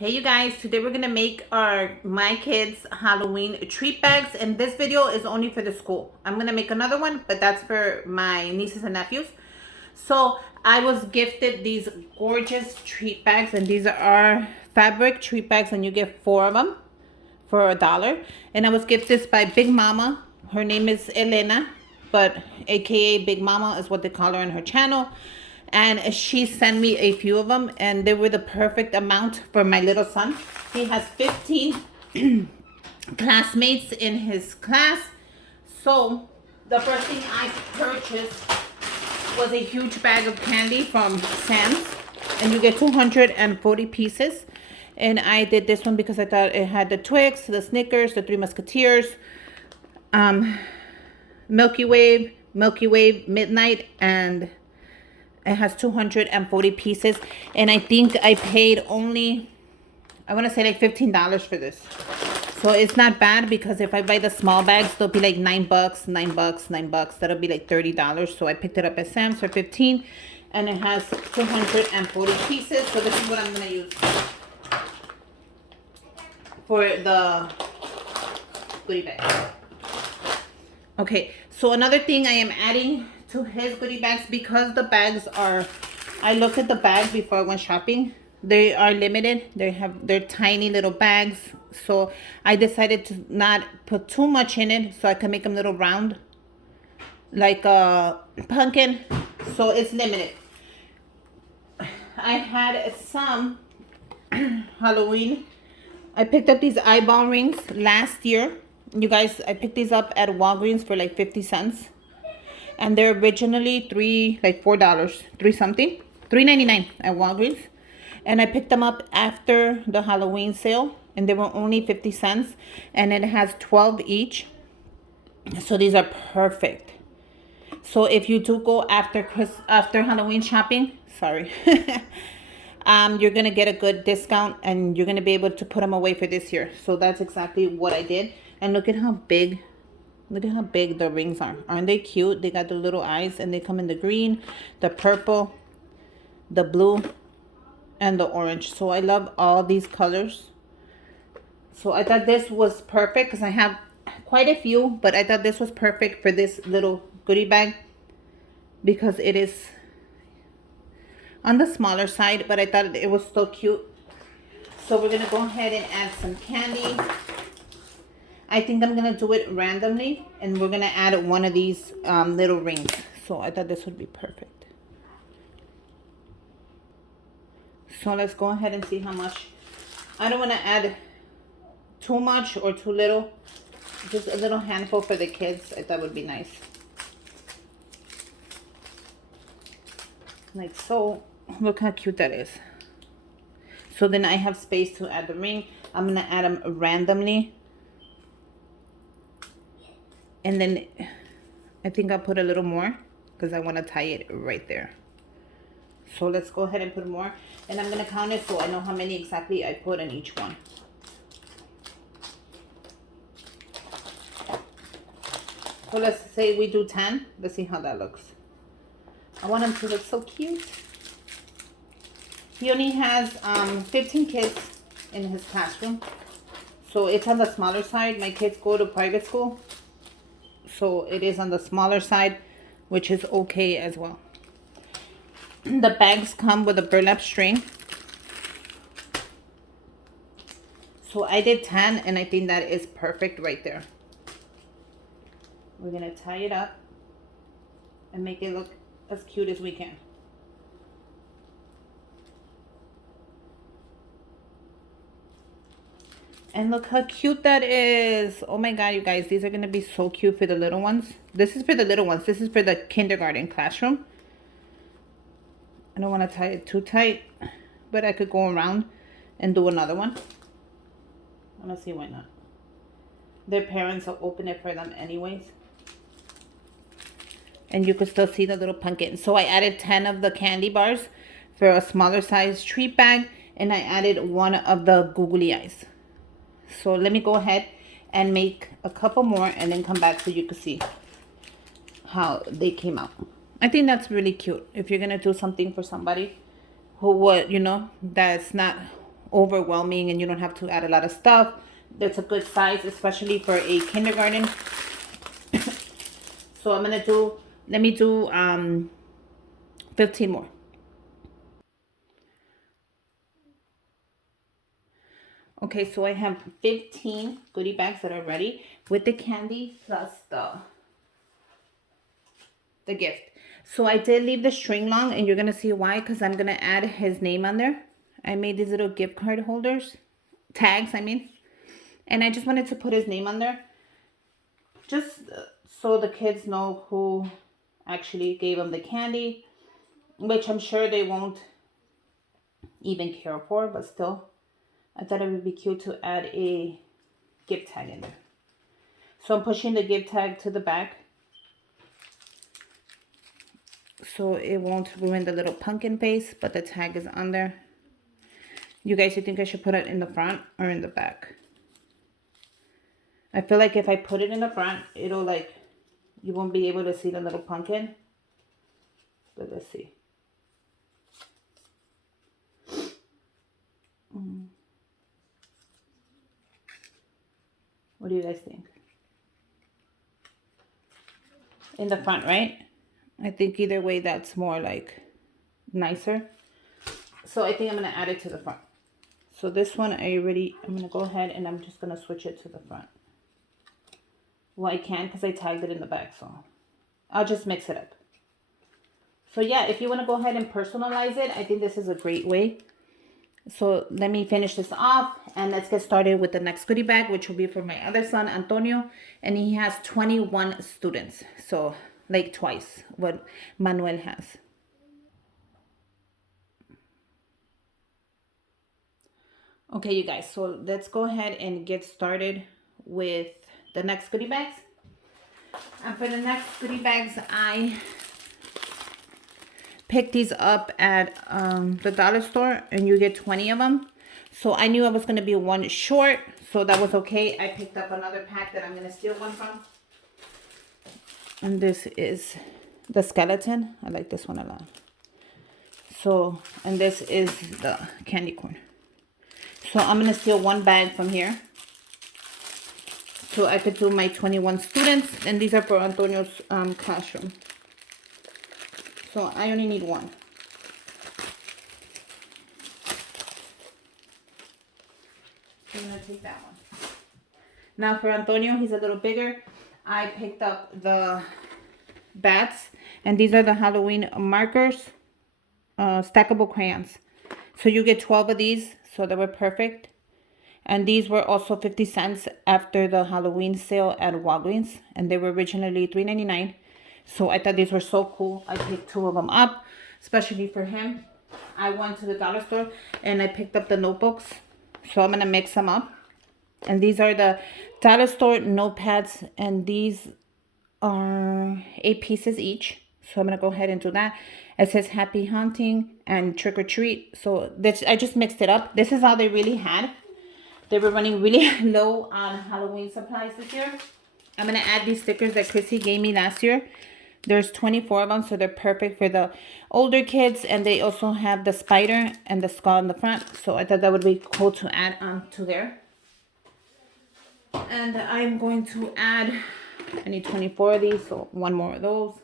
Hey you guys, today we're gonna make my kids Halloween treat bags, and this video is only for the school. I'm gonna make another one, but that's for my nieces and nephews. So I was gifted these gorgeous treat bags, and these are fabric treat bags, and you get 4 of them for $1. And I was gifted this by Big Mama. Her name is Elena, but aka Big Mama is what they call her on her channel. And she sent me a few of them, and they were the perfect amount for my little son. He has 15 classmates in his class. So the first thing I purchased was a huge bag of candy from Sam's, and you get 240 pieces. And I did this one because I thought it had the Twix, the Snickers, the Three Musketeers, Milky Way, Midnight, and it has 240 pieces. And I think I paid only, I want to say like $15 for this. So it's not bad, because if I buy the small bags, they'll be like $9, $9. That'll be like $30. So I picked it up at Sam's for 15, and it has 240 pieces. So this is what I'm going to use for the goodie bag. Okay, so another thing I am adding to his goodie bags, because the bags are, I looked at the bags before I went shopping. They are limited. They're tiny little bags. So I decided to not put too much in it, so I can make them little round, like a pumpkin. So it's limited. I had some Halloween. I picked up these eyeball rings last year. You guys, I picked these up at Walgreens for like 50 cents. And they're originally $4, $3.99 at Walgreens. And I picked them up after the Halloween sale, and they were only 50 cents. And it has 12 each. So these are perfect. So if you do go after Halloween shopping, sorry, you're gonna get a good discount, and you're gonna be able to put them away for this year. So that's exactly what I did. And look at how big the rings are. Aren't they cute? They got the little eyes, and they come in the green, the purple, the blue, and the orange. So I love all these colors. So I thought this was perfect, because I have quite a few, but I thought this was perfect for this little goodie bag, because it is on the smaller side, but I thought it was so cute. So we're gonna go ahead and add some candy. I think I'm going to do it randomly, and we're going to add one of these little rings. So I thought this would be perfect. So let's go ahead and see how much. I don't want to add too much or too little. Just a little handful for the kids. I thought would be nice. Like so. Look how cute that is. So then I have space to add the ring. I'm going to add them randomly. And then I think I'll put a little more, because I want to tie it right there. So let's go ahead and put more. And I'm going to count it so I know how many exactly I put in each one. So let's say we do 10. Let's see how that looks. I want him to look so cute. He only has 15 kids in his classroom. So it's on the smaller side. My kids go to private school. So it is on the smaller side, which is okay as well. The bags come with a burlap string. So I did 10, and I think that is perfect right there. We're going to tie it up and make it look as cute as we can. And look how cute that is. Oh my god, you guys. These are going to be so cute for the little ones. This is for the little ones. This is for the kindergarten classroom. I don't want to tie it too tight, but I could go around and do another one. I don't see why not. Their parents will open it for them anyways. And you could still see the little pumpkin. So I added 10 of the candy bars for a smaller size treat bag. And I added one of the googly eyes. So let me go ahead and make a couple more, and then come back so you can see how they came out. I think that's really cute. If you're going to do something for somebody who would, that's not overwhelming and you don't have to add a lot of stuff. That's a good size, especially for a kindergarten. So I'm gonna do, let me do 15 more. Okay, so I have 15 goodie bags that are ready with the candy plus the gift. So I did leave the string long, and you're gonna see why, because I'm gonna add his name on there. I made these little gift card holders, tags I mean, and I just wanted to put his name on there, just so the kids know who actually gave him the candy, which I'm sure they won't even care for, but still, I thought it would be cute to add a gift tag in there. So I'm pushing the gift tag to the back so it won't ruin the little pumpkin face, but the tag is on there. You guys, you think I should put it in the front or in the back? I feel like if I put it in the front, it'll like, you won't be able to see the little pumpkin. But let's see. What do you guys think? In the front, right? I think either way that's more like nicer. So I think I'm going to add it to the front. So this one I'm going to go ahead and I'm just going to switch it to the front. Well, I can because I tagged it in the back, so I'll just mix it up. So yeah, if you want to go ahead and personalize it, I think this is a great way. So let me finish this off and let's get started with the next goodie bag, which will be for my other son, Antonio. And he has 21 students. So like twice what Manuel has. Okay, you guys, so let's go ahead and get started with the next goodie bags. And for the next goodie bags, I picked these up at the dollar store, and you get 20 of them. So I knew I was going to be one short, so that was okay. I picked up another pack that I'm going to steal one from. And this is the skeleton. I like this one a lot. So, and this is the candy corn. So I'm going to steal one bag from here, so I could do my 21 students. And these are for Antonio's classroom. So I only need one. I'm going to take that one. Now for Antonio, he's a little bigger. I picked up the bats. And these are the Halloween markers. Stackable crayons. So you get 12 of these. So they were perfect. And these were also 50 cents after the Halloween sale at Walgreens. And they were originally $3.99. So I thought these were so cool. I picked 2 of them up, especially for him. I went to the dollar store and I picked up the notebooks. So I'm going to mix them up. And these are the dollar store notepads. And these are 8 pieces each. So I'm going to go ahead and do that. It says happy hunting and trick or treat. So this, I just mixed it up. This is all they really had. They were running really low on Halloween supplies this year. I'm going to add these stickers that Chrissy gave me last year. There's 24 of them, so they're perfect for the older kids. And they also have the spider and the skull in the front. So I thought that would be cool to add on to there. And I'm going to add, I need 24 of these, so one more of those.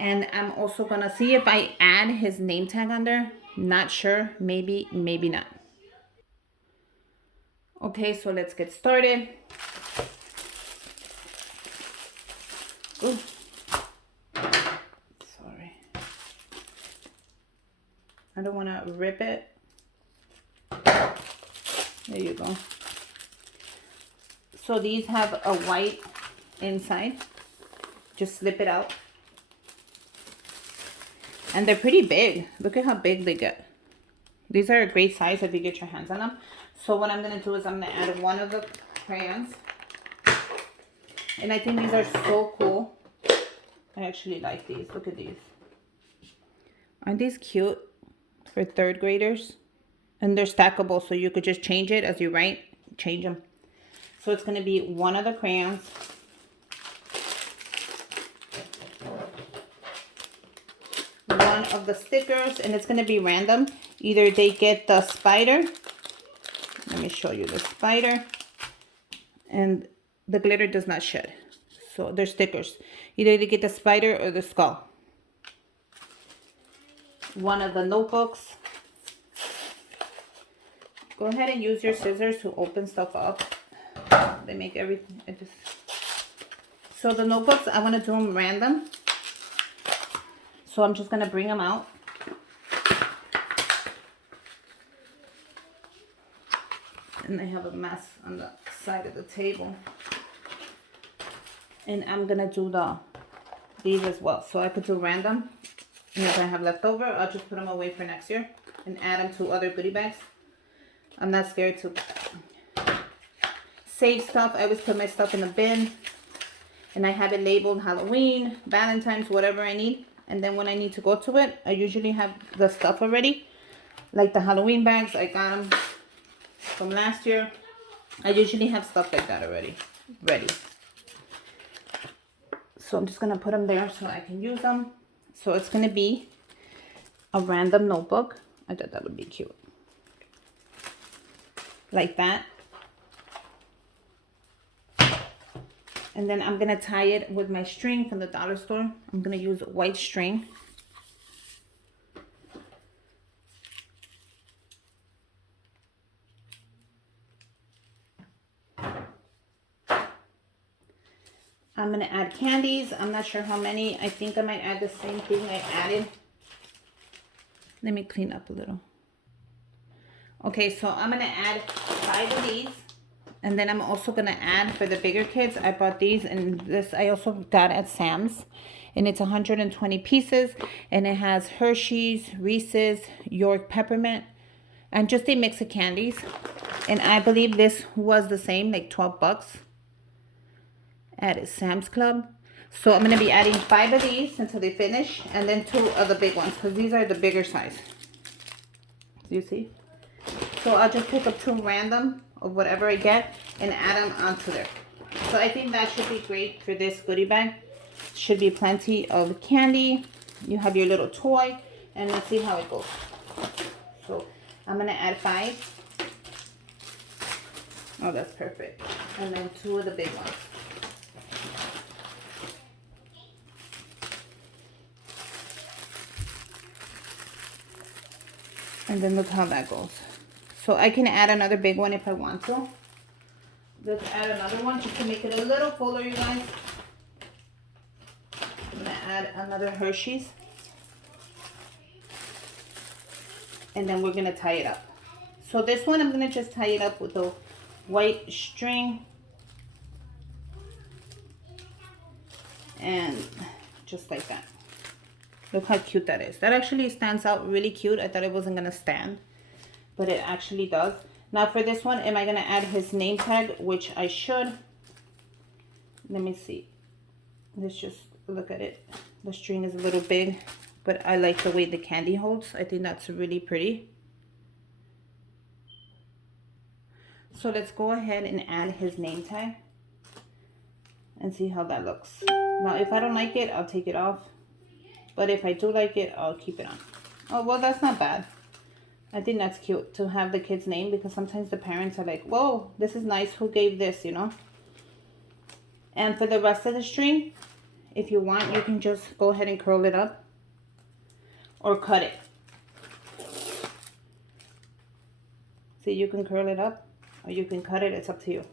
And I'm also going to see if I add his name tag on there. Not sure. Maybe, maybe not. Okay, so let's get started. Ooh. Sorry. I don't want to rip it. There you go. So these have a white inside. Just slip it out. And they're pretty big. Look at how big they get. These are a great size if you get your hands on them. So what I'm going to do is I'm going to add one of the crayons. And I think these are so cool. I actually like these. Look at these. Aren't these cute for 3rd graders? And they're stackable, so you could just change it as you write. Change them. So it's going to be one of the crayons. One of the stickers, and it's going to be random. Either they get the spider Let me show you the spider. And the glitter does not shed. So they're stickers. Either you get the spider or the skull. One of the notebooks. Go ahead and use your scissors to open stuff up. They make everything. So the notebooks, I want to do them random. So I'm just going to bring them out. And I have a mess on the side of the table. And I'm going to do these as well. So I could do random. And if I have left over, I'll just put them away for next year. And add them to other goodie bags. I'm not scared to save stuff. I always put my stuff in the bin. And I have it labeled Halloween, Valentine's, whatever I need. And then when I need to go to it, I usually have the stuff already. Like the Halloween bags, I got them from last year. I usually have stuff like that already ready. So I'm just going to put them there so I can use them. So it's going to be a random notebook. I thought that would be cute. Like that. And then I'm going to tie it with my string from the dollar store. I'm going to use white string. I'm going to add candies. I'm not sure how many. I think I might add the same thing I added. Let me clean up a little. Okay, so I'm going to add 5 of these. And then I'm also going to add for the bigger kids. I bought these, and this I also got at Sam's. And it's 120 pieces. And it has Hershey's, Reese's, York Peppermint, and just a mix of candies. And I believe this was the same, like 12 bucks at Sam's Club. So I'm going to be adding 5 of these until they finish. And then 2 of the big ones, because these are the bigger size. Do you see? So I'll just pick up 2 random of whatever I get and add them onto there. So I think that should be great for this goodie bag. Should be plenty of candy. You have your little toy, and let's see how it goes. So I'm going to add 5. Oh, that's perfect. And then 2 of the big ones. And then look how that goes. So I can add another big one if I want to. Let's add another one just to make it a little fuller, you guys. I'm going to add another Hershey's. And then we're going to tie it up. So this one I'm going to just tie it up with the white string. And just like that. Look how cute that is. That actually stands out really cute. I thought it wasn't going to stand, but it actually does. Now for this one, am I going to add his name tag, which I should. Let me see. Let's just look at it. The string is a little big, but I like the way the candy holds. I think that's really pretty. So let's go ahead and add his name tag and see how that looks. Now if I don't like it, I'll take it off. But if I do like it, I'll keep it on. Oh, well, that's not bad. I think that's cute to have the kid's name, because sometimes the parents are like, whoa, this is nice. Who gave this, you know? And for the rest of the string, if you want, you can just go ahead and curl it up or cut it. See, you can curl it up or you can cut it. It's up to you.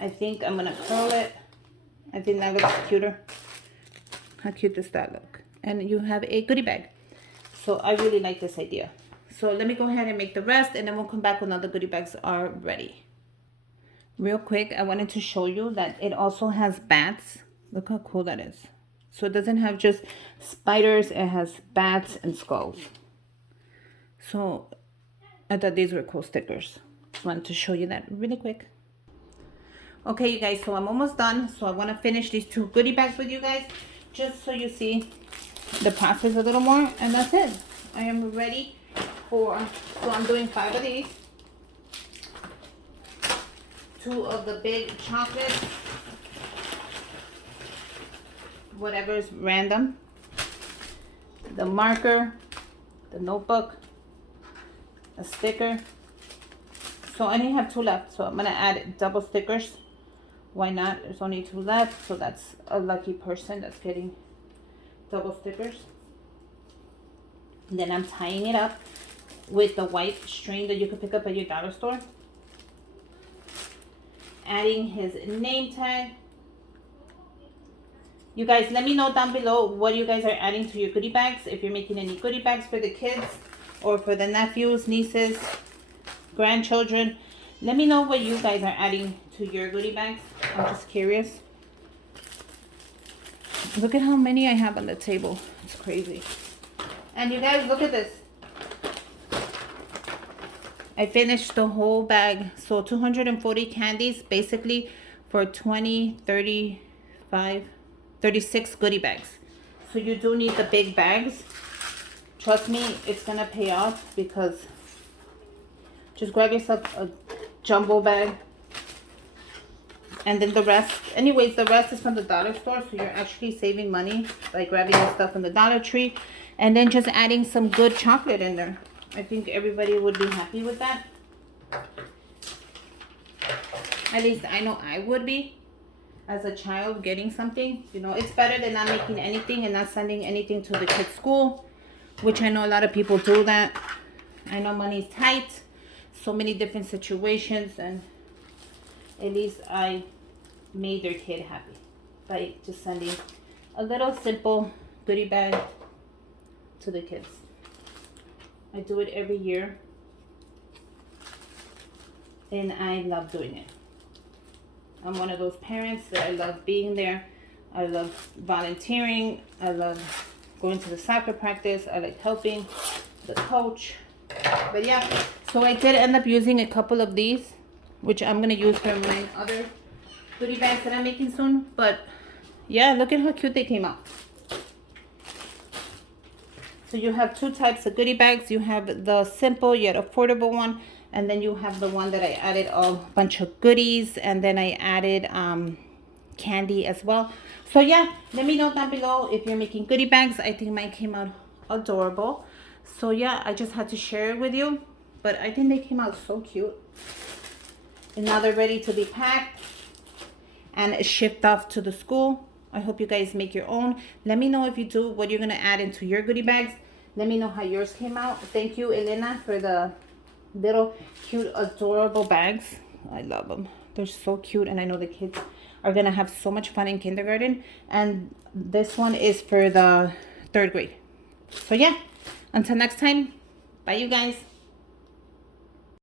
I think I'm going to curl it. I think that looks cuter. How cute does that look? And you have a goodie bag. So I really like this idea. So let me go ahead and make the rest, and then we'll come back when all the goodie bags are ready. Real quick, I wanted to show you that it also has bats. Look how cool that is. So it doesn't have just spiders, it has bats and skulls. So I thought these were cool stickers. Just wanted to show you that really quick. Okay, you guys, so I'm almost done. So I want to finish these 2 goodie bags with you guys, just so you see the process a little more, and that's it. I am ready for, so I'm doing 5 of these, 2 of the big chocolates, whatever's random, the marker, the notebook, a sticker. So I only have 2 left. So I'm going to add double stickers. Why not? There's only 2 left. So that's a lucky person that's getting double stickers. And then I'm tying it up with the white string that you could pick up at your dollar store. Adding his name tag. You guys, let me know down below what you guys are adding to your goodie bags. If you're making any goodie bags for the kids or for the nephews, nieces, grandchildren. Let me know what you guys are adding to your goodie bags. I'm just curious. Look at how many I have on the table. It's crazy. And you guys, look at this. I finished the whole bag. So 240 candies basically for 20, 35, 36 goodie bags. So you do need the big bags. Trust me, it's going to pay off because just grab yourself a jumbo bag. And then the rest, anyways, the rest is from the dollar store. So you're actually saving money by grabbing the stuff from the Dollar Tree. And then just adding some good chocolate in there. I think everybody would be happy with that. At least I know I would be. As a child getting something. You know, it's better than not making anything and not sending anything to the kids' school. Which I know a lot of people do that. I know money's tight. So many different situations. And at least I made their kid happy. By just sending a little simple goodie bag to the kids. I do it every year. And I love doing it. I'm one of those parents that I love being there. I love volunteering. I love going to the soccer practice. I like helping the coach. But yeah, so I did end up using a couple of these, which I'm going to use for my other goodie bags that I'm making soon. But yeah, look at how cute they came out. So you have 2 types of goodie bags. You have the simple yet affordable one. And then you have the one that I added a bunch of goodies. And then I added candy as well. So yeah, let me know down below if you're making goodie bags. I think mine came out adorable. So yeah, I just had to share it with you. But I think they came out so cute. And now they're ready to be packed and shipped off to the school. I hope you guys make your own. Let me know if you do, what you're going to add into your goodie bags. Let me know how yours came out. Thank you, Elena, for the little cute, adorable bags. I love them. They're so cute. And I know the kids are going to have so much fun in kindergarten. And this one is for the 3rd grade. So yeah, until next time. Bye, you guys.